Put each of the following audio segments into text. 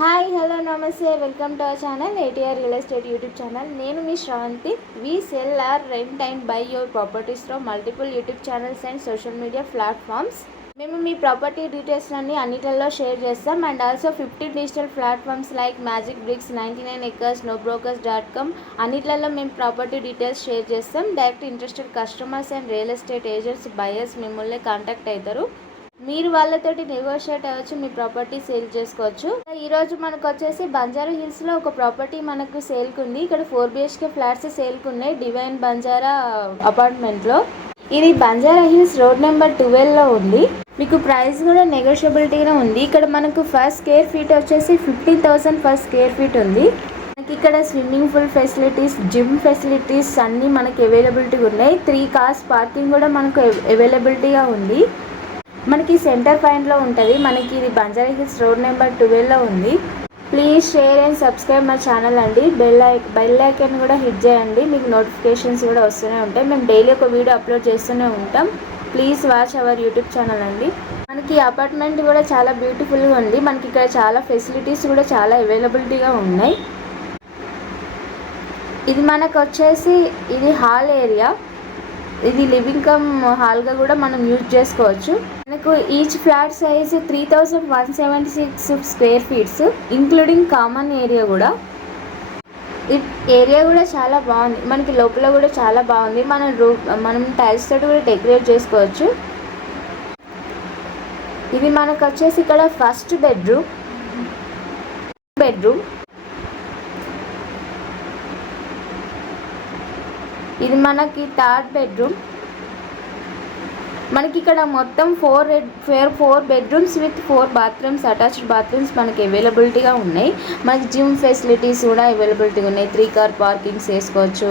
Hi hello నమస్తే welcome to our channel ATR real estate YouTube channel. నేను మీ Sravanthi. We sell or rent and buy your properties from multiple YouTube channels and social media platforms. మేము మీ property details అన్ని అన్నిటిలో share చేస్తాం. And also 15 digital platforms like Magic Bricks, 99acres, nobrokers.com అన్నిట్లలో మేము property details share చేస్తాం. Direct interested customers and real estate agents buyers మిమ్మల్ని contact అవుతారు. మీరు వాళ్ళతోటి నెగోషియేట్ అవ్వచ్చు, మీ ప్రాపర్టీ సేల్ చేసుకోవచ్చు. ఈరోజు మనకు వచ్చేసి బంజారా హిల్స్లో ఒక ప్రాపర్టీ మనకు సేల్కి ఉంది. ఇక్కడ 4 BHK ఫ్లాట్స్ సేల్కి ఉన్నాయి డివైన్ బంజారా అపార్ట్మెంట్లో. ఇది బంజారా హిల్స్ రోడ్ నెంబర్ 12లో ఉంది. మీకు ప్రైస్ కూడా నెగోషియబిలిటీగా ఉంది. ఇక్కడ మనకు ఫస్ట్ స్క్వేర్ ఫీట్ వచ్చేసి 50,000 ఫస్ట్ స్క్వేర్ ఫీట్ ఉంది. మనకి ఇక్కడ swimming pool facilities, gym facilities అన్నీ మనకి అవైలబిలిటీగా ఉన్నాయి. 3 కార్స్ పార్కింగ్ కూడా మనకు అవైలబిలిటీగా ఉంది. మనకి సెంటర్ పాయింట్లో ఉంటుంది. మనకి ఇది బంజారా హిల్స్ రోడ్ నెంబర్ 12లో ఉంది. ప్లీజ్ షేర్ అండ్ సబ్స్క్రైబ్ మా ఛానల్ అండి. బెల్ ఐకాన్ కూడా హిట్ చేయండి, మీకు నోటిఫికేషన్స్ కూడా వస్తూనే ఉంటాయి. మేము డైలీ ఒక వీడియో అప్లోడ్ చేస్తూనే ఉంటాం. Please watch our YouTube channel అండి. మనకి అపార్ట్మెంట్ కూడా చాలా బ్యూటిఫుల్గా ఉంది. మనకి ఇక్కడ చాలా ఫెసిలిటీస్ కూడా చాలా అవైలబిలిటీగా ఉన్నాయి. ఇది మనకు వచ్చేసి ఇది హాల్ ఏరియా. ఇది లివింగ్ కమ్ హాల్గా కూడా మనం యూజ్ చేసుకోవచ్చు. మనకు each flat size 3176 square feets including common area కూడా. ఏరియా కూడా చాలా బాగుంది. మనకి లోపల కూడా చాలా బాగుంది. మనం టైల్స్ తోటి కూడా డెకరేట్ చేసుకోవచ్చు. ఇది మనకు వచ్చేసి ఇక్కడ ఫస్ట్ బెడ్రూమ్. ఇది మనకి థర్డ్ బెడ్రూమ్. మనకి ఇక్కడ మొత్తం 4 bedrooms with 4 bathrooms, attached bathrooms మనకి అవైలబిలిటీగా ఉన్నాయి. మనకి జిమ్ ఫెసిలిటీస్ కూడా అవైలబిలిటీగా ఉన్నాయి. 3 కార్ పార్కింగ్స్ వేసుకోవచ్చు.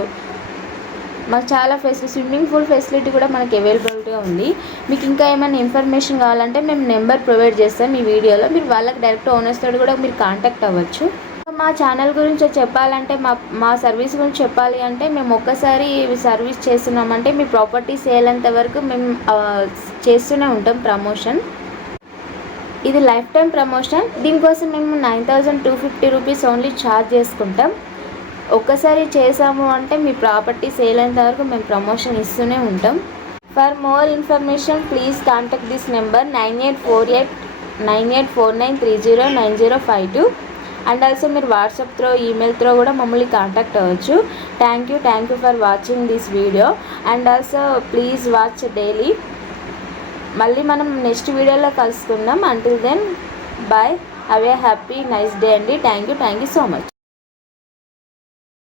మాకు చాలా స్విమ్మింగ్ పూల్ ఫెసిలిటీ కూడా మనకి అవైలబిలిటీగా ఉంది. మీకు ఇంకా ఏమైనా ఇన్ఫర్మేషన్ కావాలంటే మేము నెంబర్ ప్రొవైడ్ చేస్తాం ఈ వీడియోలో. మీరు వాళ్ళకి డైరెక్ట్ ఓనర్స్ తోటి కూడా మీరు కాంటాక్ట్ అవ్వచ్చు. మా ఛానల్ గురించి చెప్పాలంటే మా సర్వీస్ గురించి చెప్పాలి అంటే మేము ఒక్కసారి సర్వీస్ చేస్తున్నామంటే మీ ప్రాపర్టీ సేల్ అంత వరకు మేము చేస్తూనే ఉంటాం ప్రమోషన్. ఇది లైఫ్ టైం ప్రమోషన్. దీనికోసం మేము 9,250 రూపీస్ ఓన్లీ ఛార్జ్ చేసుకుంటాం. ఒక్కసారి చేసాము అంటే మీ ప్రాపర్టీ సేల్ అయినంత వరకు మేము ప్రమోషన్ ఇస్తూనే ఉంటాం. For more information please contact this number 98489849309052. And also మీరు వాట్సాప్ త్రో, ఈమెయిల్ త్రో కూడా మమ్మల్ని కాంటాక్ట్ అవ్వచ్చు. Thank you for watching this video. And also please watch daily. మళ్ళీ మనం నెక్స్ట్ వీడియోలో కలుసుకుందాం. Until then bye, have a happy nice day అండి. Thank you so much.